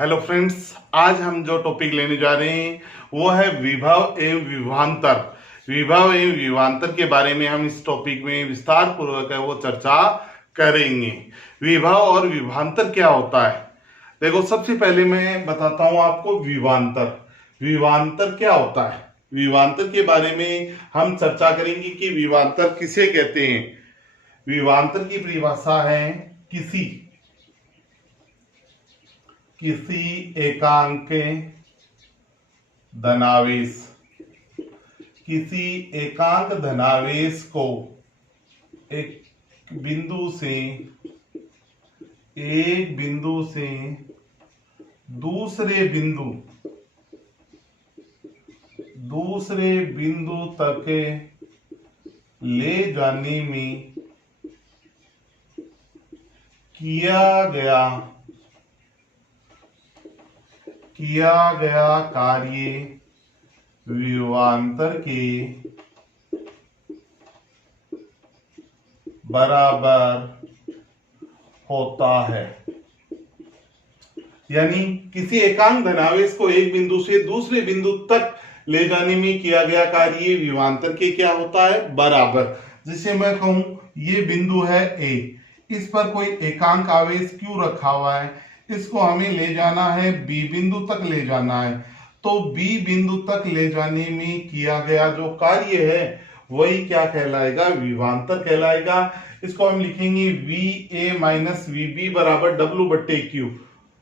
Hello friends, आज हम जो टॉपिक लेने जा रहे हैं वो है विभव एवं विभवांतर। विभव एवं विभवांतर के बारे में हम इस टॉपिक में विस्तार पूर्वक है वो चर्चा करेंगे। विभव और विभवांतर क्या होता है? देखो, सबसे पहले मैं बताता हूं आपको विभवांतर। विभवांतर क्या होता है? विभवांतर के बारे में हम चर्चा करेंगे कि विभवांतर किसे कहते हैं। विभवांतर की परिभाषा है किसी एकांक धनावेश, किसी एकांक धनावेश को एक बिंदु से दूसरे बिंदु तक ले जाने में किया गया कार्य विभवांतर के बराबर होता है। यानी किसी एकांक धनावेश को एक बिंदु से दूसरे बिंदु तक ले जाने में किया गया कार्य विभवांतर के क्या होता है? बराबर। जैसे मैं कहूं ये बिंदु है ए, इस पर कोई एकांक आवेश क्यों रखा हुआ है, इसको हमें ले जाना है बी बिंदु तक ले जाना है। तो बी बिंदु तक ले जाने में किया गया जो कार्य है वही क्या कहलाएगा? विभवांतर कहलाएगा। इसको हम लिखेंगे V A minus V B बराबर डब्ल्यू बट्टे क्यू।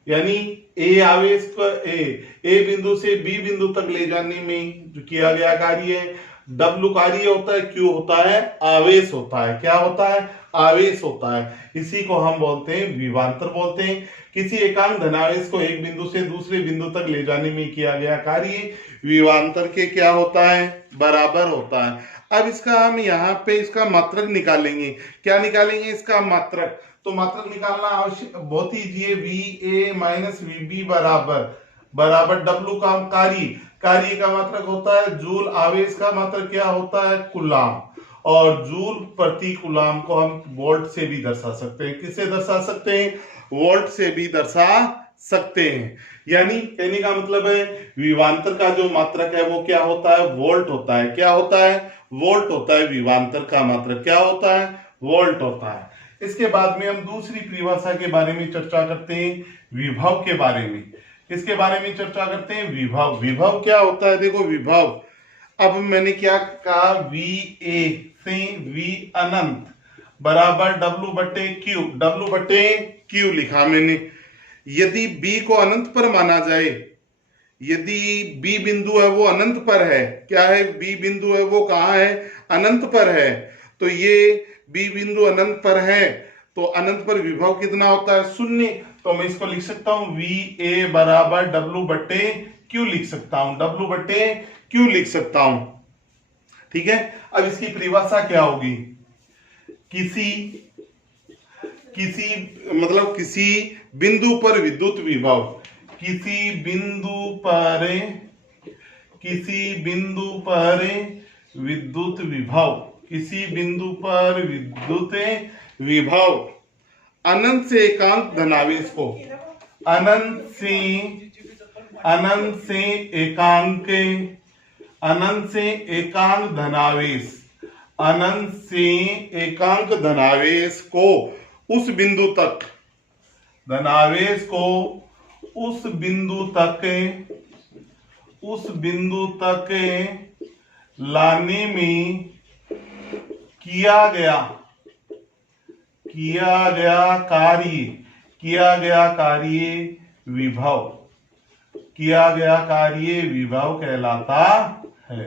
यानी ए आवेश को ए बिंदु से बी बिंदु तक ले जाने में जो किया गया कार्य है, डब्ल्यू कार्य होता है, क्यू होता है आवेश होता है। क्या होता है? आवेश होता है। इसी को हम बोलते हैं विभवांतर बोलते हैं। किसी एकांक धनावेश को एक बिंदु से दूसरे बिंदु तक ले जाने में किया गया कार्य विभवांतर के क्या होता है? बराबर होता है। अब इसका हम यहाँ पे इसका मात्रक निकालेंगे। क्या निकालेंगे? इसका मात्रक। तो मात्रक निकालना आवश्यक, बहुत ही इजी है। V A minus V B बराबर डब्ल्यू का कार्य का मात्रक होता है जूल, आवेश का मात्रक क्या होता है? कूलाम। और जूल प्रति कूलाम को हम वोल्ट से भी दर्शा सकते हैं। किससे दर्शा सकते हैं? वोल्ट से भी दर्शा सकते हैं। यानी कहने का मतलब है विभवांतर का जो मात्रक है वो क्या होता है? वोल्ट होता है। क्या होता है? वोल्ट होता है। विभवांतर का मात्रक क्या होता है? वोल्ट होता है। इसके बाद में हम दूसरी परिभाषा के बारे में चर्चा करते हैं, विभव के बारे में। किसके बारे में चर्चा करते हैं? विभव। विभव क्या होता है? देखो, विभव, अब मैंने क्या कहा? वी ए से वी अनंत बराबर डब्ल्यू बट्टे क्यू लिखा मैंने। यदि बी को अनंत पर माना जाए, यदि बी बिंदु है वो अनंत पर है, क्या है? बी बिंदु है वो कहाँ है? अनंत पर है। तो ये बी बिंदु अनंत पर है, तो अनंत पर विभव कितना होता है? शून्य। तो मैं इसको लिख सकता हूं वी ए बराबर डब्ल्यू बट्टे क्यू लिख सकता हूं, डब्ल्यू बट्टे क्यू लिख सकता हूं। ठीक है। अब इसकी परिभाषा क्या होगी? किसी बिंदु पर विद्युत विभव, किसी बिंदु पर विद्युत विभव अनंत से एकांक धनावेश को अनंत से एकांक धनावेश को उस बिंदु तक लाने में किया कार्य विभव कहलाता है।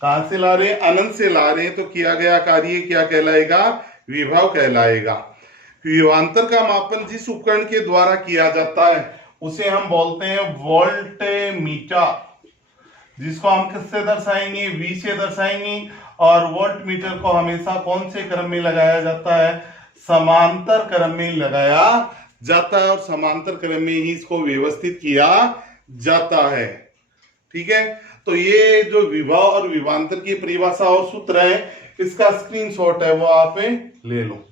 कहां से ला रहे हैं? अनंत से ला रहे हैं, तो किया गया कार्य क्या कहलाएगा? विभव कहलाएगा। विभवांतर का मापन जिस उपकरण के द्वारा किया जाता है उसे हम बोलते हैं वोल्टमीटर, जिसको हम किससे दर्शाएंगे? वी से दर्शाएंगे। और वोल्टमीटर को हमेशा कौन से क्रम में लगाया जाता है? समांतर क्रम में लगाया जाता है, और समांतर क्रम में ही इसको व्यवस्थित किया जाता है। ठीक है। तो ये जो विभव और विभवांतर की परिभाषा और सूत्र है, इसका स्क्रीनशॉट है वो आप ले लो।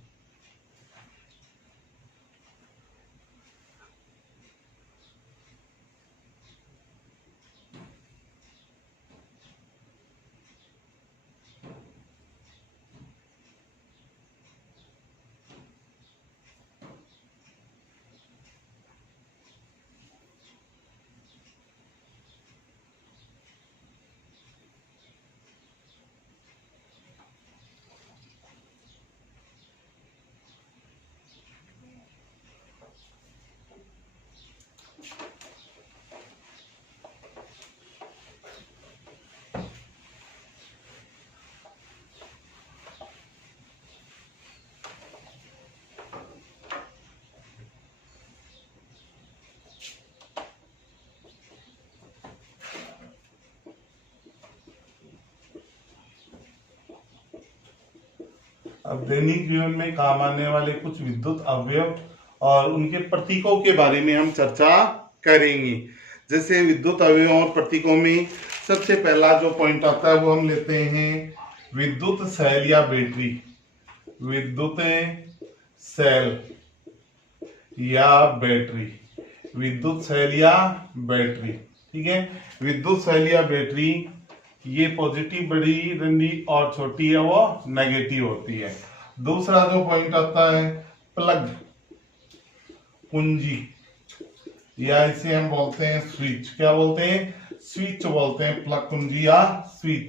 अब दैनिक जीवन में काम आने वाले कुछ विद्युत अवयव और उनके प्रतीकों के बारे में हम चर्चा करेंगे। जैसे विद्युत अवयवों और प्रतीकों में सबसे पहला जो पॉइंट आता है वो हम लेते हैं विद्युत सेल या बैटरी। विद्युत सेल या बैटरी, विद्युत सेल या बैटरी, ठीक है। विद्युत सेल या बैटरी ये पॉजिटिव बड़ी डंडी और छोटी है वो नेगेटिव होती है। दूसरा जो पॉइंट आता है प्लग, कुंजी, या इसे हम बोलते हैं स्विच। क्या बोलते हैं? स्विच बोलते हैं, प्लग, कुंजी या स्विच,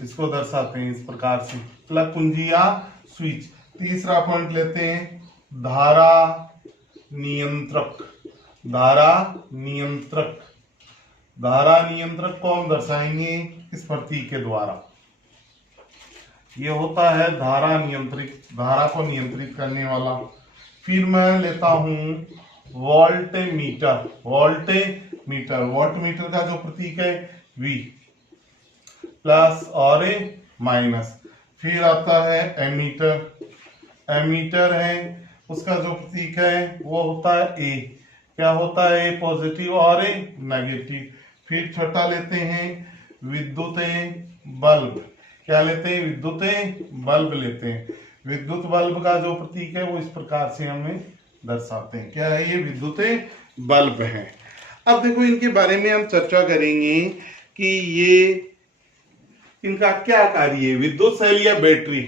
इसको दर्शाते हैं इस प्रकार से, प्लग, कुंजी या स्विच। तीसरा पॉइंट लेते हैं धारा नियंत्रक। धारा नियंत्रक, धारा नियंत्रक को हम दर्शाएंगे इस प्रतीक के द्वारा। ये होता है धारा नियंत्रित, धारा को नियंत्रित करने वाला। फिर मैं लेता हूं volt meter. Volt meter, volt meter का जो प्रतीक है V, प्लस और माइनस। फिर आता है एमीटर। एमीटर है, उसका जो प्रतीक है वो होता है A। क्या होता है? पॉजिटिव और नेगेटिव। फिर छठा लेते हैं विद्युत बल्ब। क्या लेते हैं? विद्युत बल्ब लेते हैं। विद्युत बल्ब का जो प्रतीक है वो इस प्रकार से हमें दर्शाते हैं। क्या है? ये विद्युत बल्ब है। अब देखो इनके बारे में हम चर्चा करेंगे कि ये इनका क्या कार्य है। विद्युत सेल या बैटरी,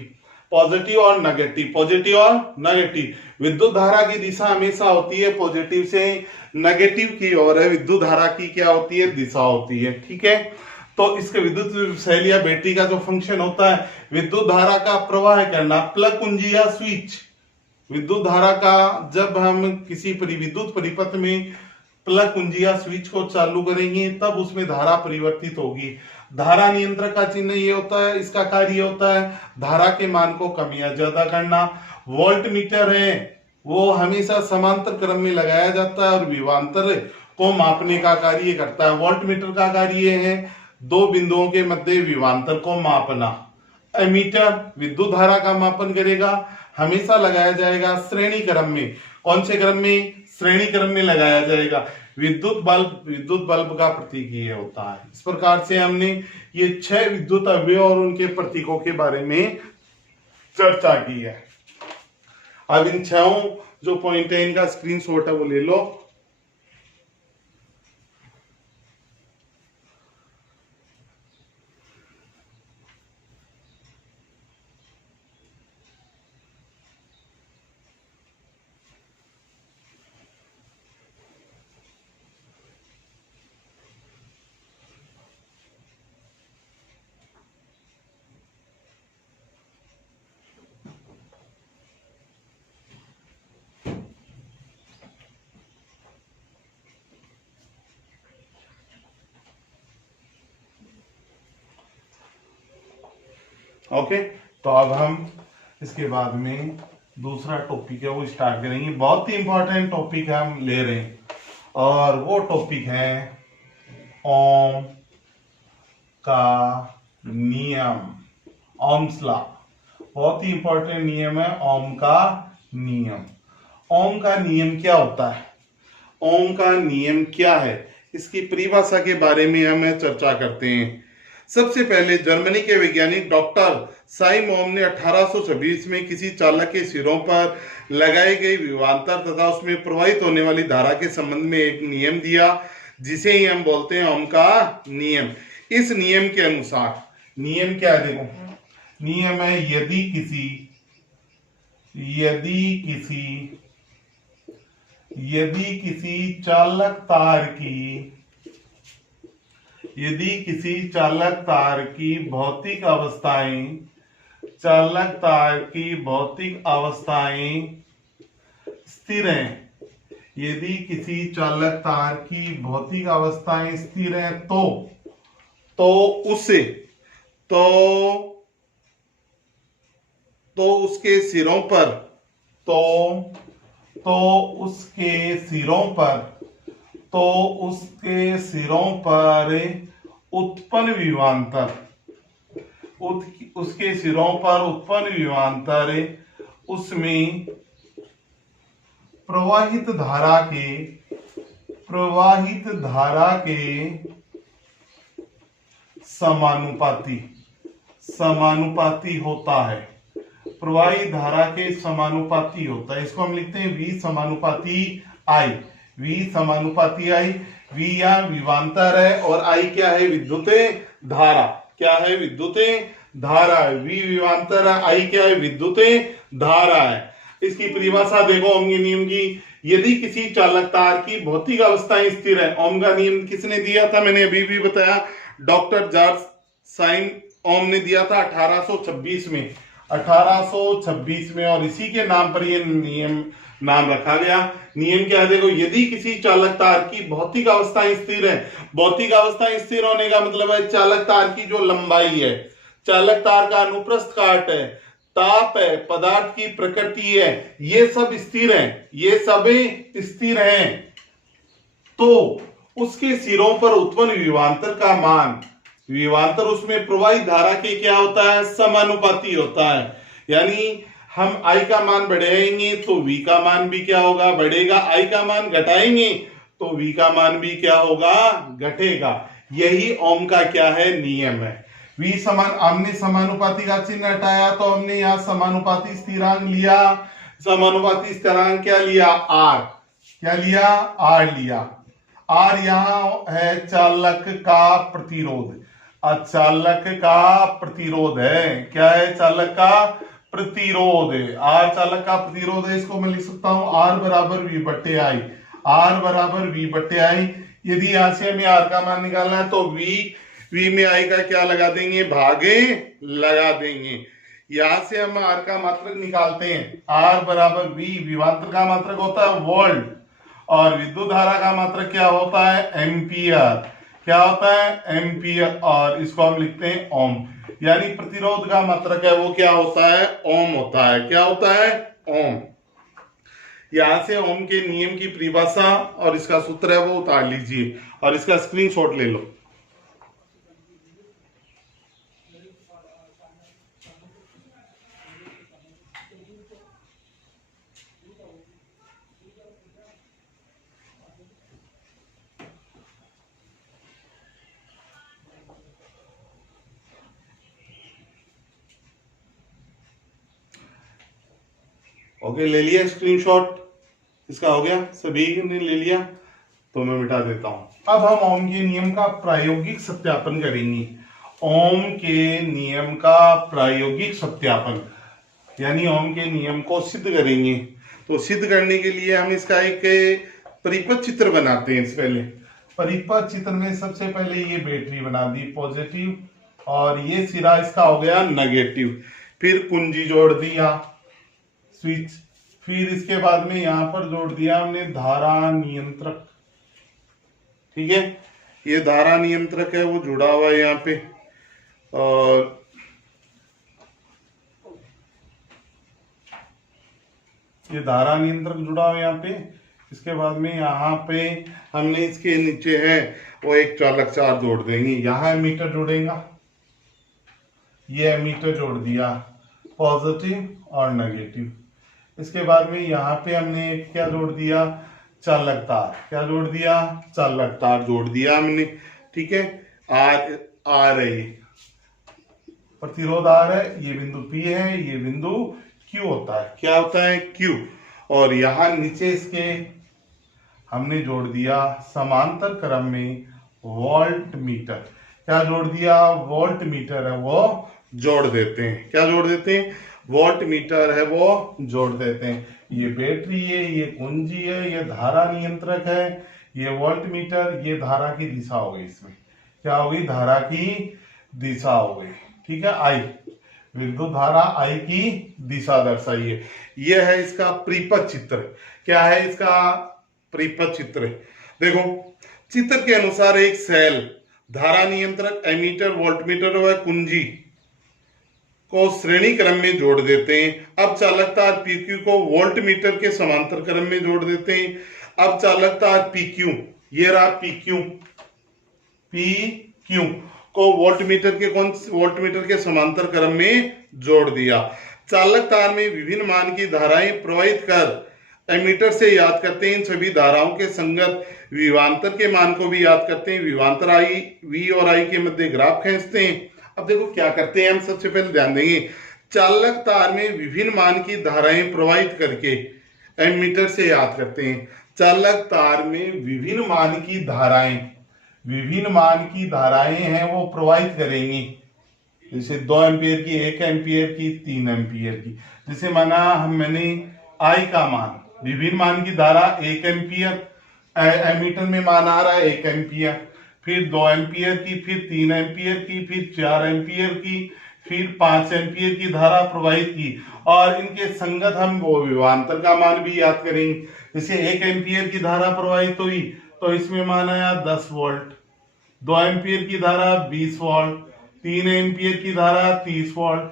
पॉजिटिव और नेगेटिव, पॉजिटिव और नेगेटिव। विद्युत धारा की दिशा हमेशा होती है पॉजिटिव से नेगेटिव की ओर है। विद्युत धारा की क्या होती है? दिशा होती है, ठीक है। तो इसके विद्युत सेल या बैटरी का जो फंक्शन होता है विद्युत धारा का प्रवाह करना, प्लग, कुंजी या स्विच। विद्युत धारा का जब हम किसी विद्युत परिपथ में प्लग, कुंजी या स्विच को चालू करेंगे तब उसमें धारा परिवर्तित होगी। धारा नियंत्रक का चिन्ह ये होता है, इसका कार्य होता है धारा के मान को कम या ज्यादा करना। वोल्ट मीटर है वो हमेशा समांतर क्रम में लगाया जाता है और विभवांतर को मापने का कार्य करता है। वोल्ट मीटर का कार्य है दो बिंदुओं के मध्य विभवांतर को मापना। एमीटर विद्युत धारा का मापन करेगा, हमेशा लगाया जाएगा श्रेणी क्रम में। कौन से क्रम में? श्रेणी क्रम में लगाया जाएगा। विद्युत बल्ब का प्रतीक ये होता है। इस प्रकार से हमने ये 6 विद्युत अवयव और उनके प्रतीकों के बारे में चर्चा की है। अब इन 6 जो पॉइंट है इनका स्क्रीनशॉट है वो ले लो। ओके, तो अब हम इसके बाद में दूसरा टॉपिक है वो स्टार्ट करेंगे। बहुत ही इंपॉर्टेंट टॉपिक है हम ले रहे हैं और वो टॉपिक है ओम का नियम, ओम्स लॉ। बहुत ही इंपॉर्टेंट नियम है ओम का नियम। ओम का नियम क्या होता है? ओम का नियम क्या है, इसकी परिभाषा के बारे में हम चर्चा करते हैं। सबसे पहले जर्मनी के वैज्ञानिक डॉक्टर साइम ओम ने 1826 में किसी चालक के सिरों पर लगाई गई विभवांतर तथा उसमें प्रवाहित होने वाली धारा के संबंध में एक नियम दिया जिसे ही हम बोलते हैं ओम का नियम। इस नियम के अनुसार, नियम क्या है देखो, नियम है यदि किसी चालक तार की भौतिक अवस्थाएं स्थिर हैं, यदि किसी चालक तार की भौतिक अवस्थाएं स्थिर हैं तो उसके सिरों पर उत्पन्न उसके सिरों पर उत्पन्न विभवांतर उसमें प्रवाहित धारा के समानुपाती होता है। प्रवाहित धारा के समानुपाती होता है। इसको हम लिखते हैं V समानुपाती I। V समानुपाती I। V यहाँ विभवांतर है और I क्या है? विद्युत धारा। क्या है? विद्युत धारा है। V विभवांतर है, I क्या है? विद्युत धारा है। इसकी परिभाषा देखो ओम के नियम की। यदि किसी चालक तार की भौतिक अवस्थाएं स्थिर है, ओम का नियम किसने दिया था? मैंने अभी भी बताया, डॉक्टर जॉर्ज साइन ओम ने दिया था 1826 में। 1826 में, और इसी के नाम पर यह नियम नाम रखा गया। नियम क्या है? देखो, यदि किसी चालक तार की भौतिक अवस्थाएं स्थिर है, भौतिक अवस्थाएं स्थिर होने का मतलब है चालक तार की जो लंबाई है, चालक तार का अनुप्रस्थ काट है, ताप है, पदार्थ की प्रकृति है, ये सब स्थिर है, ये सब स्थिर हैं, तो उसके सिरों पर उत्पन्न विभवांतर का मान, विभवांतर उसमें प्रवाहित धारा के क्या होता है? समानुपाती होता है। यानी हम I का मान बढ़ाएंगे तो V का मान भी क्या होगा? बढ़ेगा। I का मान घटाएंगे तो V का मान भी क्या होगा? घटेगा। यही ओम का क्या है? नियम है। V समान, हमने समानुपाती का चिन्ह हटाया तो हमने यहाँ समानुपाती स्थिरांक लिया। समानुपाती स्थिरांक क्या लिया? R। क्या लिया? R लिया। R यहाँ है चालक का प्रतिरोध। चालक का प्रतिरोध है। क्या है? चालक का प्रतिरोध है। R चालक का प्रतिरोध है। इसको मैं लिख सकता हूं R बराबर V बट्टे I। R बराबर V बट्टे I। यदि यहां से हमें R का मान निकालना है तो V में I का क्या लगा देंगे? भागे लगा देंगे। यहां से हम R का मात्रक निकालते हैं। R बराबर V, विभवांतर का मात्रक होता है वोल्ट, और विद्युत धारा का मात्रक क्या होता है? एम्पियर। क्या होता है? एम्पियर। और इसको हम लिखते हैं ओम। यानी प्रतिरोध का मात्रक है वो क्या होता है? ओम होता है। क्या होता है? ओम। यहां से ओम के नियम की परिभाषा और इसका सूत्र है वो उतार लीजिए और इसका स्क्रीनशॉट ले लो। ओके, ले लिया स्क्रीनशॉट? इसका हो गया? सभी ने ले लिया? तो मैं मिटा देता हूं। अब हम ओम के नियम का प्रायोगिक सत्यापन करेंगे। ओम के नियम का प्रायोगिक सत्यापन, यानी ओम के नियम को सिद्ध करेंगे। तो सिद्ध करने के लिए हम इसका एक परिपथ चित्र बनाते हैं। पहले परिपथ चित्र में सबसे पहले ये बैटरी बना दी पॉजिटिव, और ये सिरा इसका हो गया नेगेटिव। फिर कुंजी जोड़ दिया, स्विच। फिर इसके बाद में यहां पर जोड़ दिया हमने धारा नियंत्रक। ठीक है, ये धारा नियंत्रक है वो जुड़ा हुआ है यहाँ पे, और ये धारा नियंत्रक जुड़ा हुआ है यहाँ पे। इसके बाद में यहाँ पे हमने इसके नीचे है वो एक चालक चार जोड़ देंगे। यहाँ एमीटर जोड़ेगा, ये एमीटर जोड़ दिया पॉजिटिव और नेगेटिव। इसके बाद में यहाँ पे हमने क्या जोड़ दिया? चालक तार। क्या जोड़ दिया? चालक तार जोड़ दिया हमने। ठीक है, आ रही प्रतिरोध आर है, ये बिंदु P है, ये बिंदु Q होता है। क्या होता है? Q। और यहाँ नीचे इसके हमने जोड़ दिया समांतर क्रम में वोल्ट मीटर। क्या जोड़ दिया? वोल्ट मीटर है वो जोड़ देते हैं। क्या जोड़ देते हैं? वोल्ट मीटर है वो जोड़ देते हैं। ये बैटरी है, ये कुंजी है, ये धारा नियंत्रक है, ये वोल्ट मीटर, ये धारा की दिशा हो गई। इसमें क्या हो गई? धारा की दिशा हो गई। ठीक है, I विद्युत धारा I की दिशा दर्शाइए। यह है इसका परिपथ चित्र। क्या है इसका परिपथ चित्र? देखो, चित्र के अनुसार एक सेल धारा नियंत्रक, एमीटर, वोल्टमीटर व कुंजी को श्रेणी क्रम में जोड़ देते हैं। अब चालक तार PQ को वोल्ट मीटर के समांतर क्रम में जोड़ देते हैं। अब चालक तार PQ, ये रहा PQ को वोल्टमीटर के समांतर क्रम में जोड़ दिया। चालक तार में विभिन्न मान की धाराएं प्रवाहित कर एमीटर से याद करते हैं। इन सभी धाराओं के संगत विभवांतर के मान को भी याद करते हैं। विभवांतर आई वी और आई के मध्य ग्राफ खींचते हैं। अब देखो क्या करते हैं हम, सबसे पहले ध्यान देंगे, चालक तार में विभिन्न मान की धाराएं प्रवाहित करके एमीटर से याद करते हैं। चालक तार में विभिन्न मान की धाराएं हैं वो प्रवाहित करेंगी। जैसे 2 एम्पियर की, 1 एम्पियर की, 3 एम्पियर की। जैसे माना मैंने आई का मान, विभिन्न मान की धारा 1 एम्पियर, एमीटर में मान आ रहा है 1 एम्पियर, फिर 2 एम्पियर की, फिर 3 एम्पियर की, फिर 4 एम्पियर की, फिर 5 एम्पियर की धारा प्रवाहित की, और इनके संगत हम वो विभवांतर का मान भी याद करेंगे। जैसे 1 एम्पियर की धारा प्रवाहित हुई तो इसमें मान आया 10 वोल्ट, 2 एम्पियर की धारा 20 वोल्ट, 3 एम्पियर की धारा 30 वोल्ट,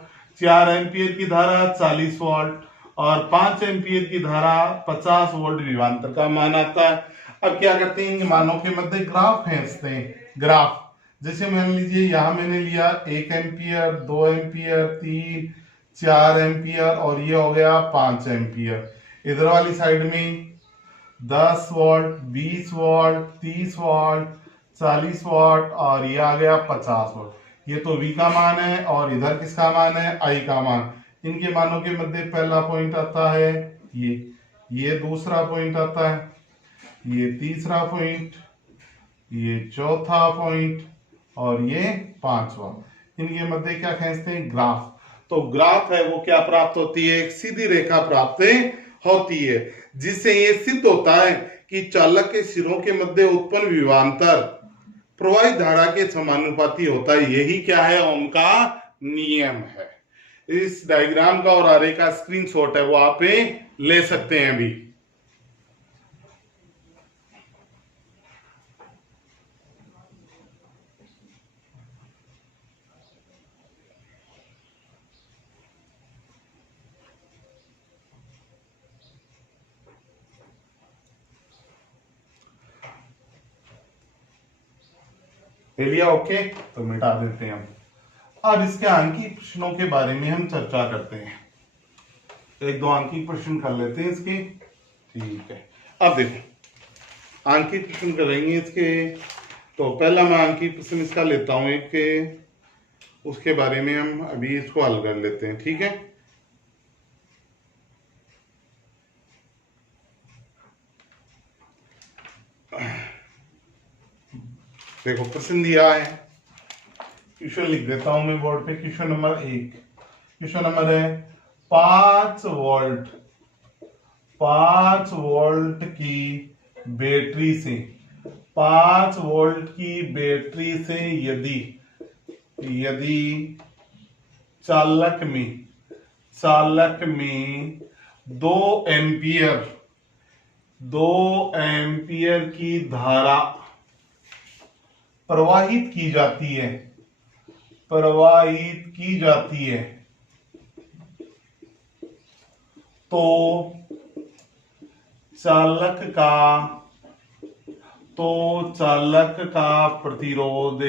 4 एम्पियर की धारा 40 वोल्ट और 5 एम्पियर की धारा 50 वोल्ट विभवांतर का मान आता है। अब क्या करते हैं, इन मानों के मध्य ग्राफ खींचते हैं। ग्राफ जैसे मान लीजिए यहाँ मैंने लिया 1 एम्पियर, 2 एम्पियर, 3, 4 एम्पियर और ये हो गया 5 एम्पियर। इधर वाली साइड में 10 वोल्ट, 20 वोल्ट, 30 वोल्ट, 40 वोल्ट और ये आ गया 50 वोल्ट। ये तो V का मान है और इधर किसका मान है, I का मान। इनके मानों के मध्य पहला पॉइंट आता है ये दूसरा पॉइंट आता है, ये तीसरा पॉइंट, ये चौथा पॉइंट और ये पांचवा। इनके मध्य क्या खींचते हैं, ग्राफ। तो ग्राफ है वो क्या प्राप्त होती है, एक सीधी रेखा प्राप्त होती है, जिससे ये सिद्ध होता है कि चालक के सिरों के मध्य उत्पन्न विभवांतर प्रवाहित धारा के समानुपाती होता है। यही क्या है, ओम का नियम है। इस डायग्राम का और आरेख का स्क्रीनशॉट है वो आप ले सकते हैं अभी। ले लिया, ओके, तो मिटा देते हैं हम। अब इसके आंकिक प्रश्नों के बारे में हम चर्चा करते हैं। एक दो आंकिक प्रश्न कर लेते हैं इसके, ठीक है। अब देखो आंकिक प्रश्न करेंगे इसके। तो पहला मैं आंकिक प्रश्न इसका लेता हूं एक, उसके बारे में हम अभी इसको हल कर लेते हैं, ठीक है। देखो प्रश्न दिया है, क्वेश्चन लिख देता हूं मैं बोर्ड पे। क्वेश्चन नंबर 1, क्वेश्चन नंबर है 5 वोल्ट की बैटरी से, 5 वोल्ट की बैटरी से यदि चालक में 2 एम्पियर की धारा प्रवाहित की जाती है तो चालक का प्रतिरोध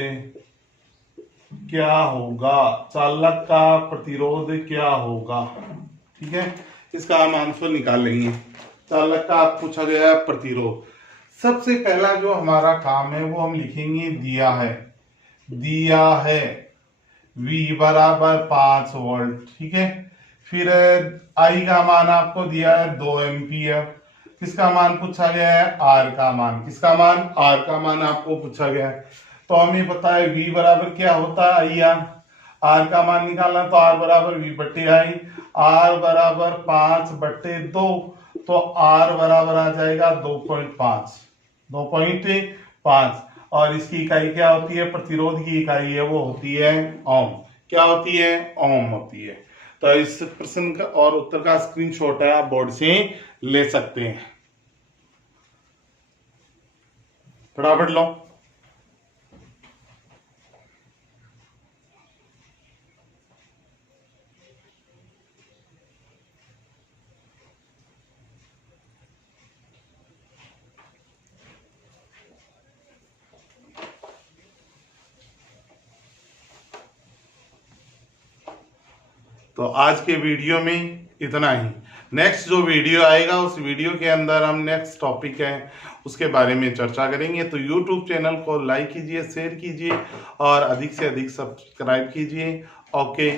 क्या होगा, ठीक है। इसका हम आंसर निकाल लेंगे। चालक का पूछा गया है प्रतिरोध। सबसे पहला जो हमारा काम है वो हम लिखेंगे दिया है V बराबर 5 वोल्ट, ठीक है। फिर I का मान आपको दिया है 2 एम्पियर। किसका मान पूछा गया है, R का मान। किसका मान, R का मान आपको पूछा गया है। तो हमें पता है V बराबर क्या होता है, IR। R का मान निकालना तो R बराबर V बट्टे I। R बराबर 5/2, तो R बराबर आ जाएगा 2.5 और इसकी इकाई क्या होती है, प्रतिरोध की इकाई है वो होती है ओम। क्या होती है, ओम होती है। तो इस प्रश्न का और उत्तर का स्क्रीनशॉट है, आप बोर्ड से ले सकते हैं, फटाफट लो। तो आज के वीडियो में इतना ही। नेक्स्ट जो वीडियो आएगा उस वीडियो के अंदर हम नेक्स्ट टॉपिक है उसके बारे में चर्चा करेंगे। तो यूट्यूब चैनल को लाइक कीजिए, शेयर कीजिए और अधिक से अधिक सब्सक्राइब कीजिए। Okay,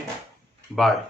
bye.